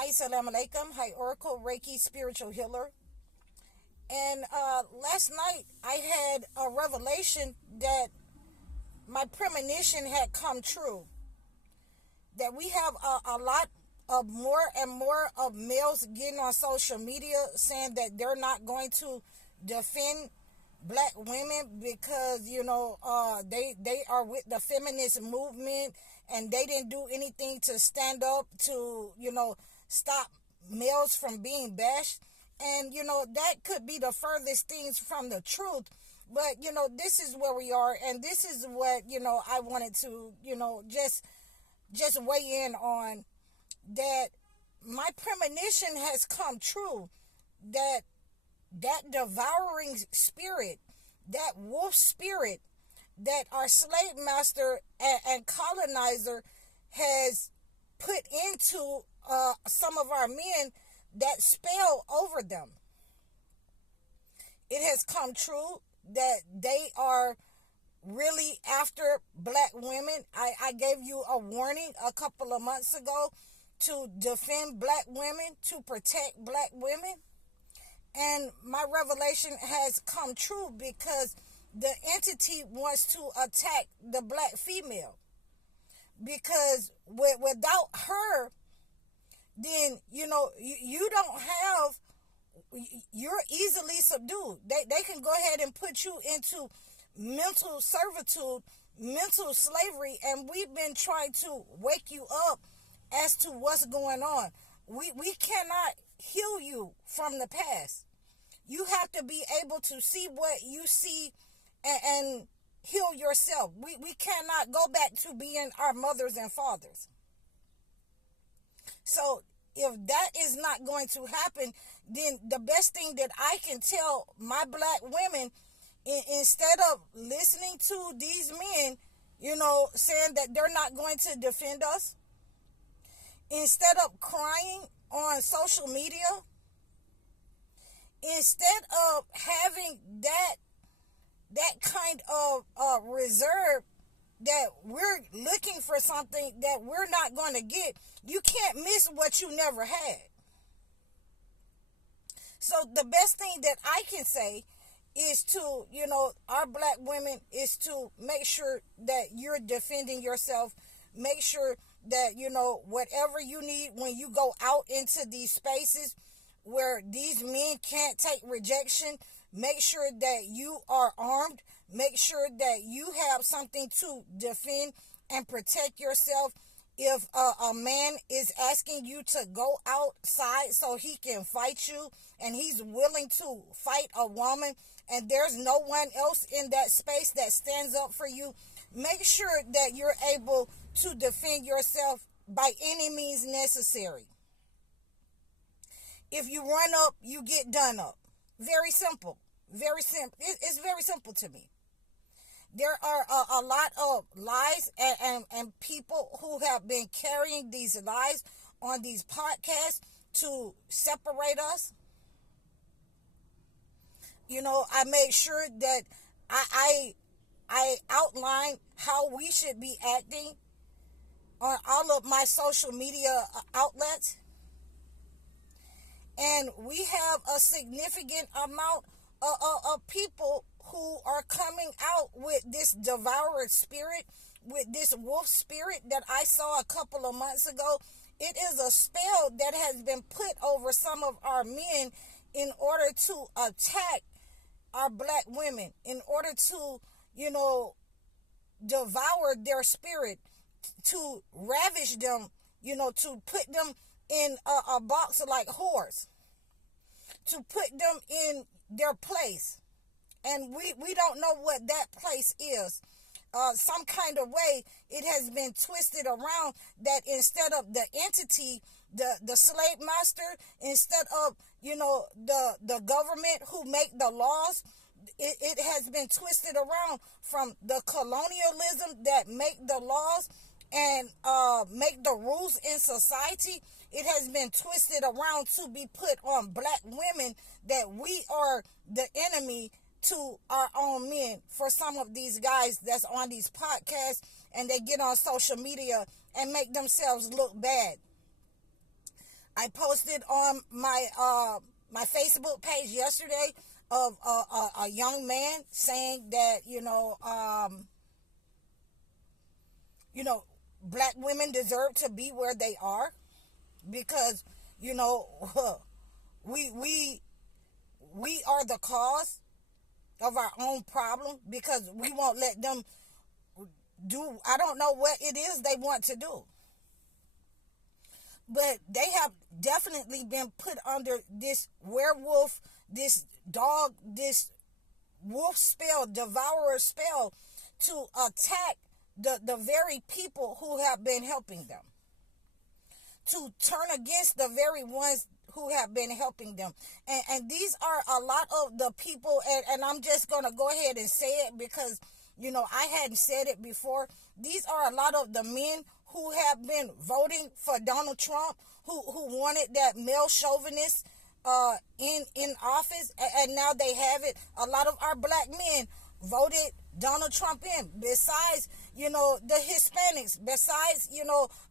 Assalamu alaikum. Hi, Oracle Reiki Spiritual Healer. And last night I had a revelation that my premonition had come true. That we have a lot of more and more of males getting on social media saying that they're not going to defend black women because they are with the feminist movement and they didn't do anything to stand up to stop males from being bashed. And that could be the furthest things from the truth, but this is where we are, and this is what I wanted to just weigh in on. That my premonition has come true, that devouring spirit, that wolf spirit that our slave master and colonizer has put into some of our men, that spell over them. It has come true that they are really after black women. I gave you a warning a couple of months ago to defend black women, to protect black women. And my revelation has come true because the entity wants to attack the black female. Because without her, then, you don't have, you're easily subdued. They can go ahead and put you into mental servitude, mental slavery, and we've been trying to wake you up as to what's going on. We cannot heal you from the past. You have to be able to see what you see and heal yourself. We cannot go back to being our mothers and fathers. So if that is not going to happen, then the best thing that I can tell my black women, instead of listening to these men, saying that they're not going to defend us, instead of crying on social media, instead of having that kind of reserve, that we're looking for something that we're not going to get. You can't miss what you never had. So the best thing that I can say is to, our black women, is to make sure that you're defending yourself. Make sure that, whatever you need when you go out into these spaces where these men can't take rejection, make sure that you are armed. Make sure that you have something to defend and protect yourself. If a man is asking you to go outside so he can fight you, and he's willing to fight a woman, and there's no one else in that space that stands up for you, make sure that you're able to defend yourself by any means necessary. If you run up, you get done up. Very simple. Very simple. It's very simple to me. There are a lot of lies and people who have been carrying these lies on these podcasts to separate us. I made sure that I outlined how we should be acting on all of my social media outlets. And we have a significant amount of people who are coming out with this devourer spirit, with this wolf spirit that I saw a couple of months ago. It is a spell that has been put over some of our men in order to attack our black women, in order to, devour their spirit, to ravish them, to put them in a box like whores, to put them in their place. And we don't know what that place is. Some kind of way it has been twisted around that instead of the entity, the slave master, instead of, the government who make the laws, it has been twisted around from the colonialism that make the laws and make the rules in society. It has been twisted around to be put on black women, that we are the enemy to our own men. For some of these guys that's on these podcasts and they get on social media and make themselves look bad. I posted on my Facebook page yesterday of a young man saying that black women deserve to be where they are because we are the cause of our own problem because we won't let them do. I don't know what it is they want to do, but they have definitely been put under this werewolf, this dog, this wolf spell, devourer spell to attack the very people who have been helping them, to turn against the very ones who have been helping them. And these are a lot of the people, and I'm just going to go ahead and say it because, I hadn't said it before. These are a lot of the men who have been voting for Donald Trump, who wanted that male chauvinist in office, and now they have it. A lot of our black men voted Donald Trump in, besides, the Hispanics, besides,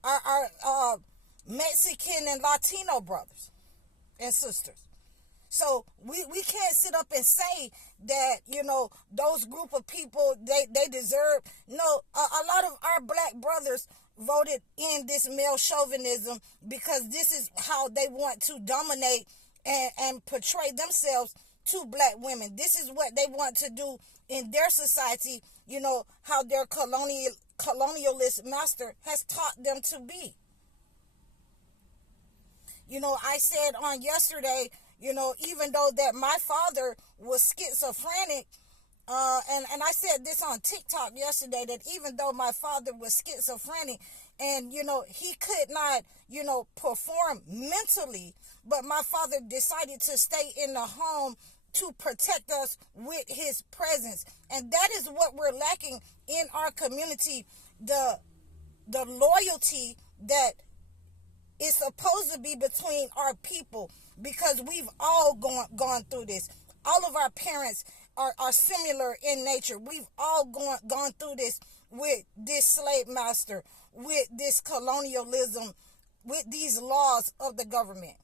our Mexican and Latino brothers and sisters. So we can't sit up and say that, those group of people, they deserve. No, a lot of our black brothers voted in this male chauvinism because this is how they want to dominate and portray themselves to black women. This is what they want to do in their society, how their colonialist master has taught them to be. I said on yesterday, even though that my father was schizophrenic, and I said this on TikTok yesterday, that even though my father was schizophrenic and, he could not, perform mentally, but my father decided to stay in the home to protect us with his presence. And that is what we're lacking in our community, the loyalty that is supposed to be between our people, because we've all gone through this. All of our parents are similar in nature. We've all gone through this with this slave master, with this colonialism, with these laws of the government.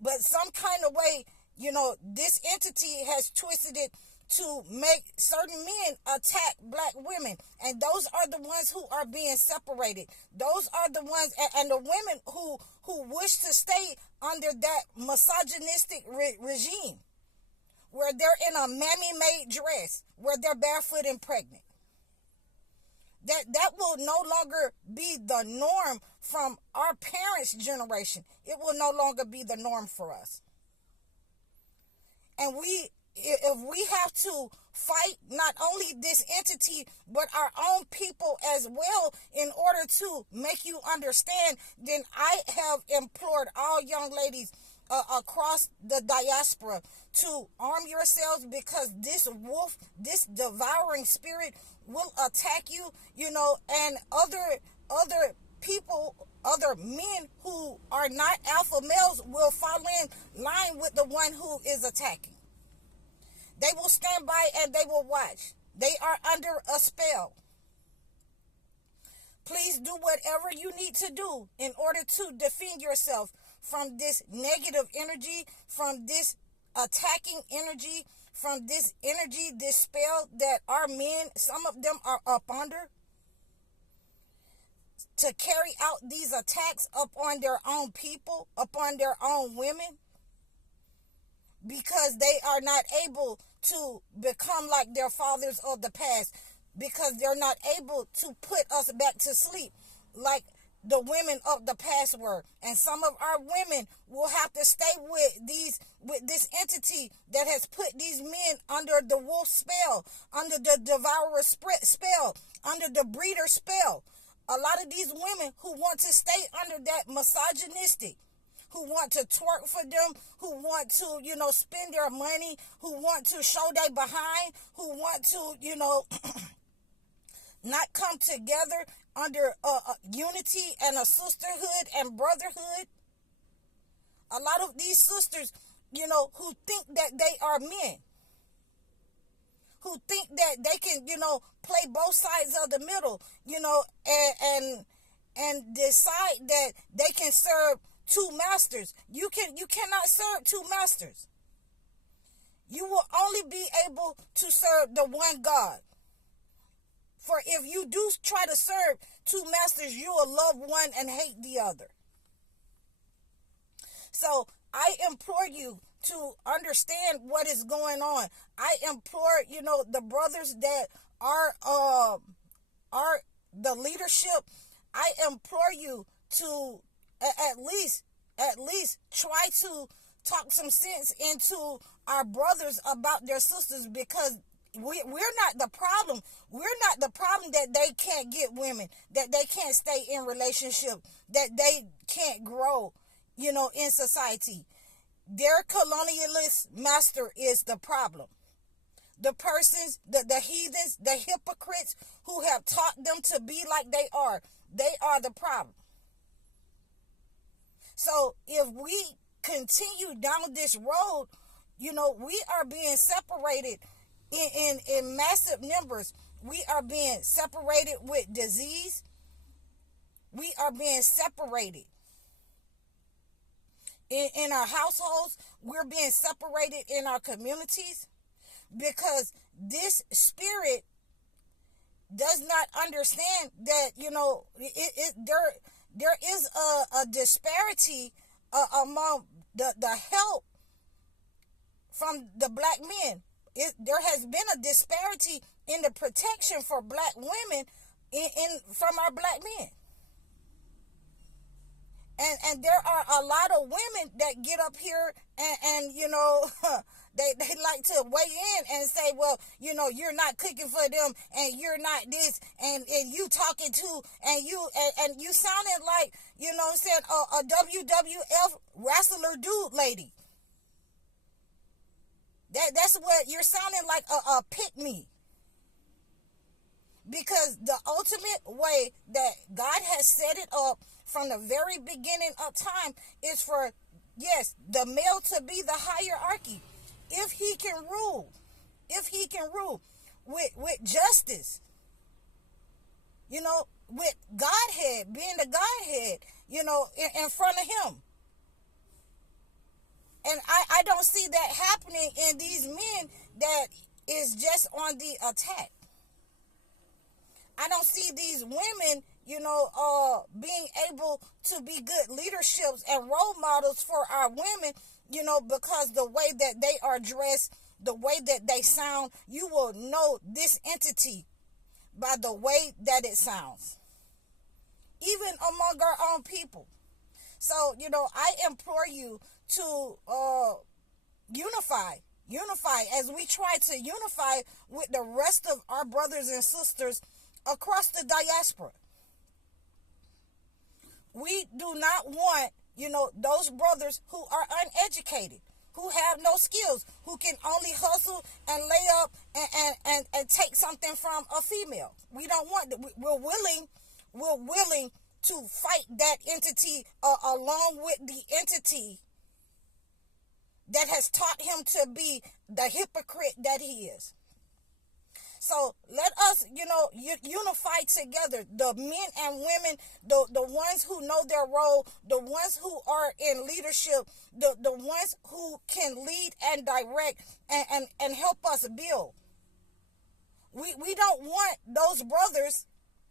But some kind of way, this entity has twisted it to make certain men attack black women. And those are the ones who are being separated. Those are the ones, and the women who wish to stay under that misogynistic regime, where they're in a mammy-made dress, where they're barefoot and pregnant. That will no longer be the norm from our parents' generation. It will no longer be the norm for us. And if we have to fight not only this entity, but our own people as well, in order to make you understand, then I have implored all young ladies across the diaspora to arm yourselves, because this wolf, this devouring spirit will attack you, and other people, other men who are not alpha males will fall in line with the one who is attacking. They will stand by and they will watch. They are under a spell. Please do whatever you need to do in order to defend yourself from this negative energy, from this attacking energy, from this energy, this spell that our men, some of them are up under, to carry out these attacks upon their own people, upon their own women, because they are not able to become like their fathers of the past, because they're not able to put us back to sleep like the women of the past were. And some of our women will have to stay with this entity that has put these men under the wolf spell, under the devourer spell, under the breeder spell. A lot of these women who want to stay under that misogynistic, who want to twerk for them, who want to, spend their money, who want to show their behind, who want to, not come together under unity and a sisterhood and brotherhood. A lot of these sisters, who think that they are men, who think that they can, play both sides of the middle, and decide that they can serve two masters. You cannot serve two masters. You will only be able to serve the one God. For if you do try to serve two masters, you will love one and hate the other. So I implore you to understand what is going on. I implore, the brothers that are the leadership. I implore you to at least try to talk some sense into our brothers about their sisters, because we're not the problem. We're not the problem that they can't get women, that they can't stay in relationship, that they can't grow, in society. Their colonialist master is the problem. The persons, the heathens, the hypocrites who have taught them to be like they are the problem. So if we continue down this road, we are being separated in massive numbers. We are being separated with disease. We are being separated in our households. We're being separated in our communities, because this spirit does not understand that, there is a disparity among the help from the black men. There has been a disparity in the protection for black women from our black men. And there are a lot of women that get up here and they like to weigh in and say, well, you're not cooking for them, and you're not this, and you talking to, and you sounding like, a WWF wrestler dude lady. That's what you're sounding like, a pick-me. Because the ultimate way that God has set it up from the very beginning of time is for, yes, the male to be the hierarchy. If he can rule with justice, with Godhead, being the Godhead, in front of him. And I don't see that happening in these men that is just on the attack. I don't see these women, being able to be good leaderships and role models for our women, because the way that they are dressed, the way that they sound, you will know this entity by the way that it sounds, even among our own people. So, I implore you to unify as we try to unify with the rest of our brothers and sisters across the diaspora. We do not want, those brothers who are uneducated, who have no skills, who can only hustle and lay up and take something from a female. We don't want that. We're willing to fight that entity along with the entity that has taught him to be the hypocrite that he is. So let us, unify together, the men and women, the ones who know their role, the ones who are in leadership, the ones who can lead and direct and help us build. We don't want those brothers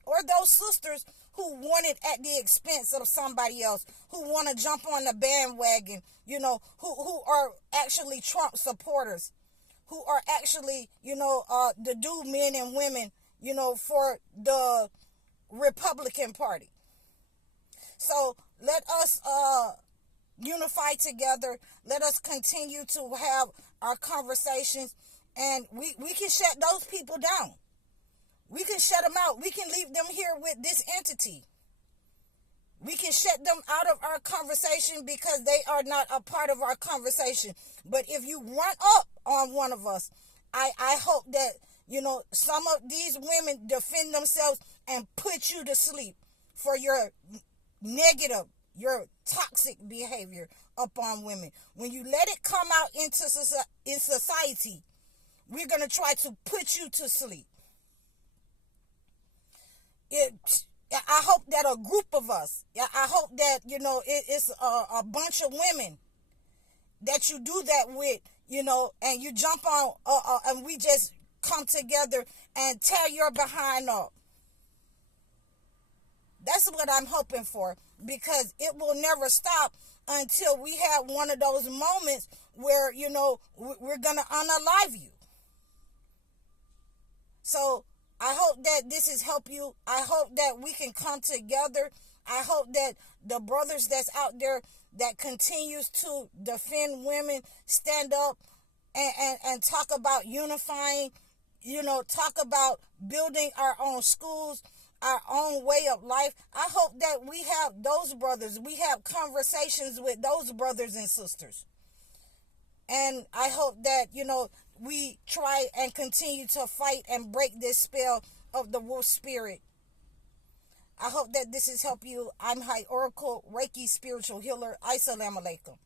or those sisters who want it at the expense of somebody else, who want to jump on the bandwagon, who are actually Trump supporters, who are actually, the dude men and women, for the Republican Party. So let us unify together. Let us continue to have our conversations, and we can shut those people down. We can shut them out. We can leave them here with this entity. We can shut them out of our conversation because they are not a part of our conversation. But if you run up on one of us, I hope that, some of these women defend themselves and put you to sleep for your negative, your toxic behavior upon women. When you let it come out in society, we're going to try to put you to sleep. Yeah, I hope that a group of us, yeah, I hope that, it's a bunch of women that you do that with, and you jump on, and we just come together and tear your behind up. That's what I'm hoping for, because it will never stop until we have one of those moments where, we're going to unalive you. So I hope that this has helped you. I hope that we can come together. I hope that the brothers that's out there that continues to defend women stand up and talk about unifying, talk about building our own schools, our own way of life. I hope that we have those brothers. We have conversations with those brothers and sisters. And I hope that, we try and continue to fight and break this spell of the wolf spirit. I hope that this has helped you. I'm High Oracle, Reiki spiritual healer. Assalamu alaikum.